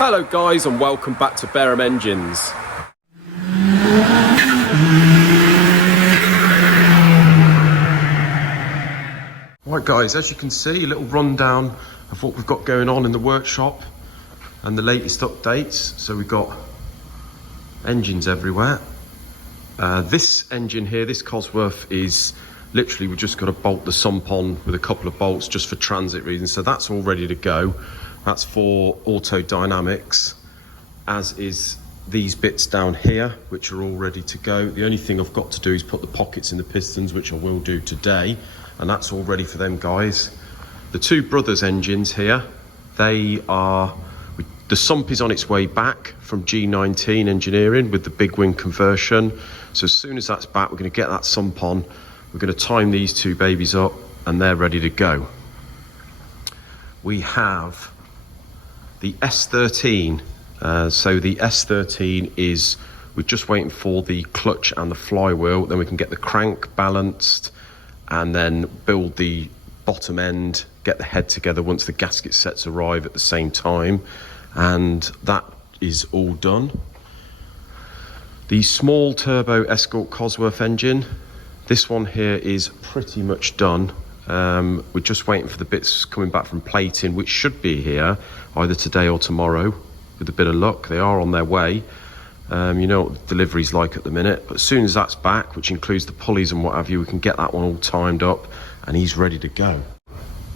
Hello guys and welcome back to Bareham Engines. Right guys, as you can see, a little rundown of what we've got going on in the workshop and the latest updates. So we've got engines everywhere. This engine here, this Cosworth, is literally, we've just got to bolt the sump on with a couple of bolts just for transit reasons. So that's all ready to go. That's for auto dynamics, as is these bits down here, which are all ready to go. The only thing I've got to do is put the pockets in the pistons, which I will do today, and that's all ready for them guys. The two brothers engines here, they are, the sump is on its way back from G19 engineering with the big wing conversion. So as soon as that's back, we're going to get that sump on. We're going to time these two babies up and they're ready to go. We have the S13. So the S13 is, we're just waiting for the clutch and the flywheel, then we can get the crank balanced and then build the bottom end, get the head together once the gasket sets arrive at the same time, and that is all done. The small turbo Escort Cosworth engine, this one here is pretty much done. We're just waiting for the bits coming back from plating, which should be here either today or tomorrow with a bit of luck. They are on their way. You know what the delivery's like at the minute, but as soon as that's back, which includes the pulleys and what have you, we can get that one all timed up and he's ready to go.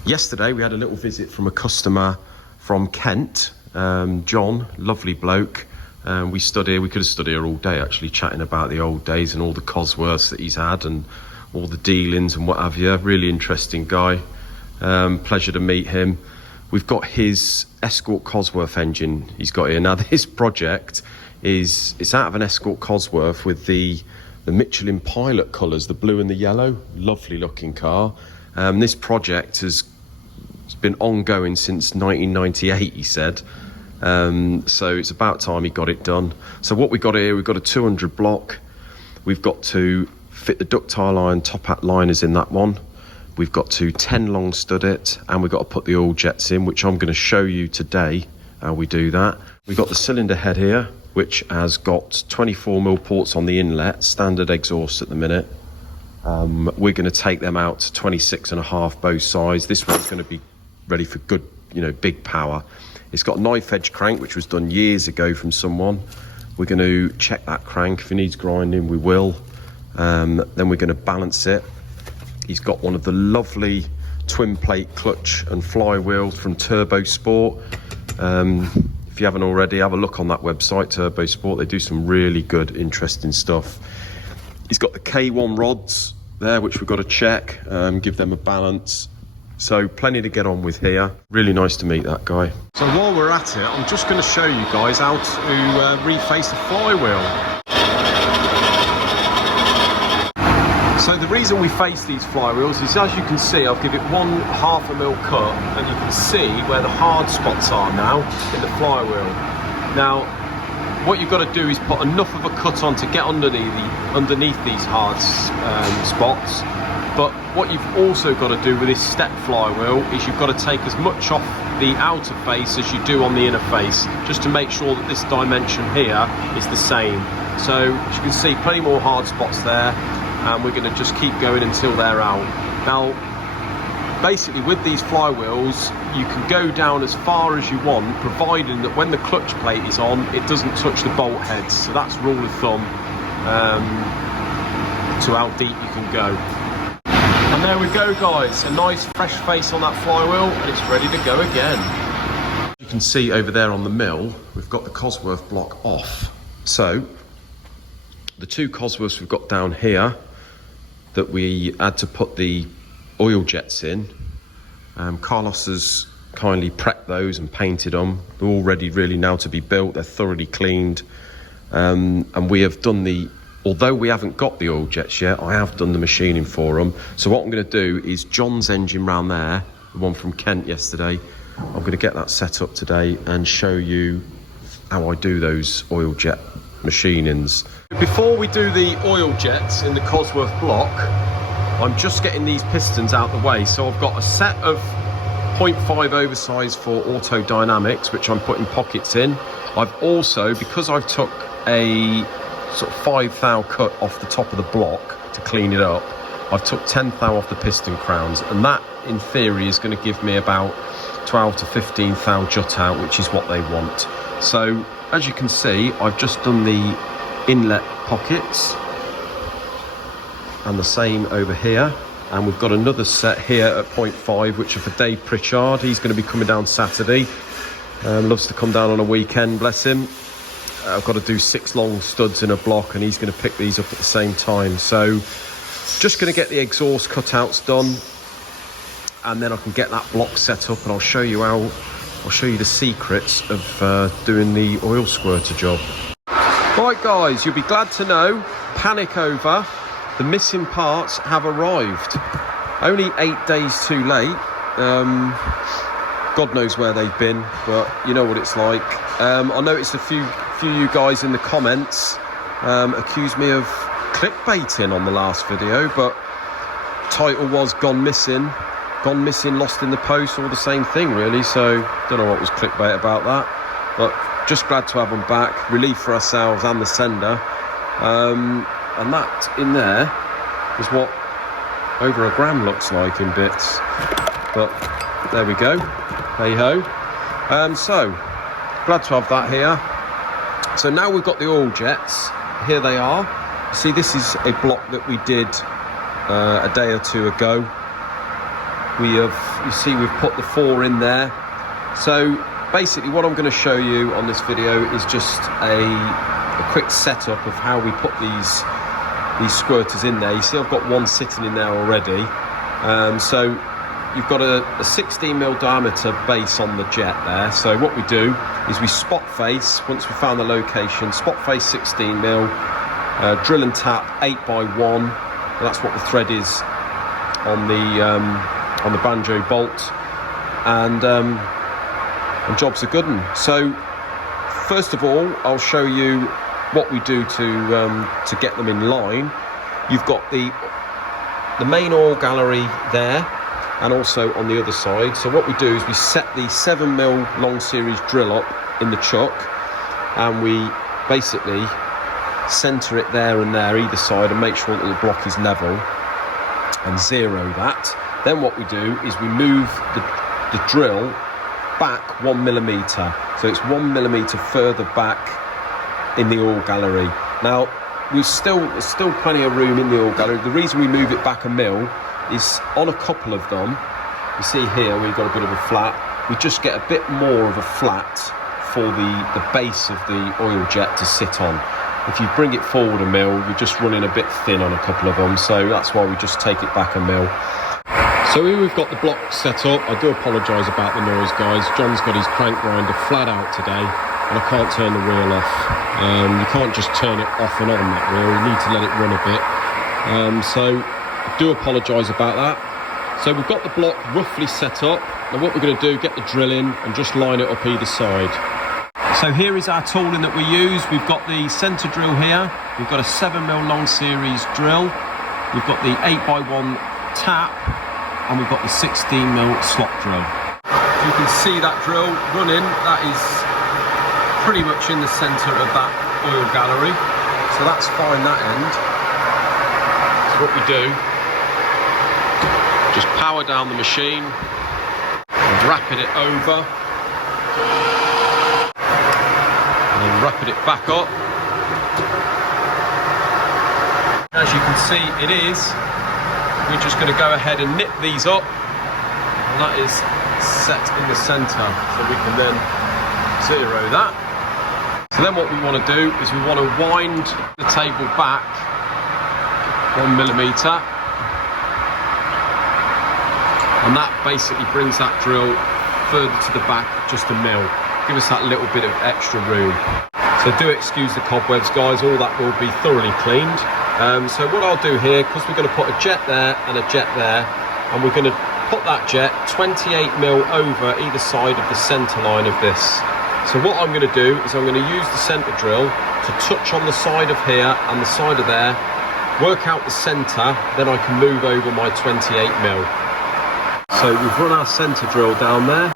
Yesterday we had a little visit from a customer from Kent, John, lovely bloke. We stood here, we could have stood here all day actually, chatting about the old days and all the Cosworths that he's had and all the dealings and what have you. Really interesting guy. Pleasure to meet him. We've got his Escort Cosworth engine he's got here. Now this project is, it's out of an Escort Cosworth with the Michelin Pilot colours, the blue and the yellow. Lovely looking car. This project has been ongoing since 1998, he said. So it's about time he got it done. So what we got here, we've got a 200 block. We've got to fit the ductile iron top hat liners in that one. We've got to 10 long stud it, and we've got to put the oil jets in, which I'm going to show you today how we do that. We've got the cylinder head here, which has got 24mm ports on the inlet, standard exhaust at the minute. We're going to take them out to 26.5 both sides. This one's going to be ready for good, big power. It's got a knife edge crank, which was done years ago from someone. We're going to check that crank. If it needs grinding, we will. Then we're going to balance it. He's got one of the lovely twin plate clutch and flywheels from Turbo Sport. If you haven't already, have a look on that website, Turbo Sport. They do some really good, interesting stuff. He's got the K1 rods there, which we've got to check, give them a balance. So plenty to get on with here. Really nice to meet that guy. So while we're at it, I'm just going to show you guys how to reface the flywheel. So the reason we face these flywheels is, as you can see, I'll give it 1/2 mm cut, and you can see where the hard spots are now in the flywheel. Now, what you've got to do is put enough of a cut on to get underneath these hard spots. But what you've also got to do with this step flywheel is you've got to take as much off the outer face as you do on the inner face, just to make sure that this dimension here is the same. So as you can see, plenty more hard spots there, and we're going to just keep going until they're out. Now, basically with these flywheels, you can go down as far as you want, providing that when the clutch plate is on, it doesn't touch the bolt heads. So that's rule of thumb to how deep you can go. And there we go guys, a nice fresh face on that flywheel, and it's ready to go again. You can see over there on the mill, we've got the Cosworth block off. So the two Cosworths we've got down here that we had to put the oil jets in, Carlos has kindly prepped those and painted them. They're all ready really now to be built. They're thoroughly cleaned, and we have done the, although we haven't got the oil jets yet, I have done the machining for them. So what I'm going to do is John's engine round there, the one from Kent yesterday, I'm going to get that set up today and show you how I do those oil jet machinings. Before we do the oil jets in the Cosworth block, I'm just getting these pistons out the way. So I've got a set of 0.5 oversize for auto dynamics, which I'm putting pockets in. I've also, because I've took a sort of 5 thou cut off the top of the block to clean it up, I've took 10 thou off the piston crowns, and that in theory is going to give me about 12 to 15 thou jut out, which is what they want. So as you can see, I've just done the inlet pockets, and the same over here. And we've got another set here at 0.5, which are for Dave Pritchard. He's going to be coming down Saturday. Loves to come down on a weekend, bless him. I've got to do 6 long studs in a block, and he's going to pick these up at the same time. So just going to get the exhaust cutouts done, and then I can get that block set up, and I'll show you the secrets of doing the oil squirter job. Right guys, you'll be glad to know, panic over, the missing parts have arrived. Only 8 days too late. God knows where they've been, but you know what it's like. I noticed a few you guys in the comments accused me of clickbaiting on the last video, but title was gone missing, lost in the post, all the same thing really. So don't know what was clickbait about that, but just glad to have them back. Relief for ourselves and the sender. And that in there is what over a gram looks like in bits, but there we go, hey ho. So glad to have that here. So now we've got the oil jets, here they are. See, this is a block that we did a day or two ago. You see we've put the 4 in there. So basically what I'm going to show you on this video is just a quick setup of how we put these squirters in there. You see I've got one sitting in there already. So you've got a 16mm diameter base on the jet there. So what we do is we spot face, once we found the location, spot face 16mm, drill and tap 8x1. Well, that's what the thread is on the banjo bolt, and jobs are good one. So first of all, I'll show you what we do to get them in line. You've got the main oil gallery there, and also on the other side. So what we do is we set the 7mm long series drill up in the chuck, and we basically center it there and there either side, and make sure that the block is level, and zero that. Then what we do is we move the drill back 1mm, so it's 1mm further back in the oil gallery. Now there's still plenty of room in the oil gallery. The reason we move it back a mil is on a couple of them, you see here we've got a bit of a flat, we just get a bit more of a flat for the base of the oil jet to sit on. If you bring it forward a mil, you're just running a bit thin on a couple of them, so that's why we just take it back a mil. So here we've got the block set up. I do apologise about the noise, guys. John's got his crank grinder flat out today, and I can't turn the wheel off. You can't just turn it off and on, that wheel. You need to let it run a bit. So I do apologise about that. So we've got the block roughly set up. Now what we're going to do, get the drill in and just line it up either side. So here is our tooling that we use. We've got the centre drill here. We've got a 7mm long series drill. We've got the 8x1 tap, and we've got the 16mm slot drill. You can see that drill running. That is pretty much in the centre of that oil gallery. So that's fine, that end. So what we do, just power down the machine, rapid it over, and then rapid it back up. As you can see, it is. We're just going to go ahead and nip these up, and that is set in the centre, so we can then zero that. So then what we want to do is we want to wind the table back 1mm, and that basically brings that drill further to the back just a mil, give us that little bit of extra room. So do excuse the cobwebs, guys, all that will be thoroughly cleaned. So what I'll do here, because we're going to put a jet there and a jet there, and we're going to put that jet 28mm over either side of the centre line of this. So what I'm going to do is I'm going to use the centre drill to touch on the side of here and the side of there, work out the centre, then I can move over my 28mm. So we've run our centre drill down there.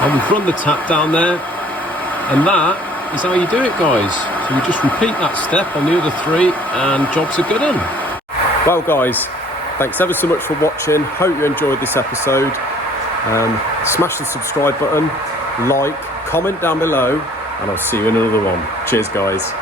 And we've run the tap down there, and that is how you do it, guys. So we just repeat that step on the other three, and jobs are good on. Well, guys, thanks ever so much for watching. Hope you enjoyed this episode. Smash the subscribe button, like, comment down below, and I'll see you in another one. Cheers, guys.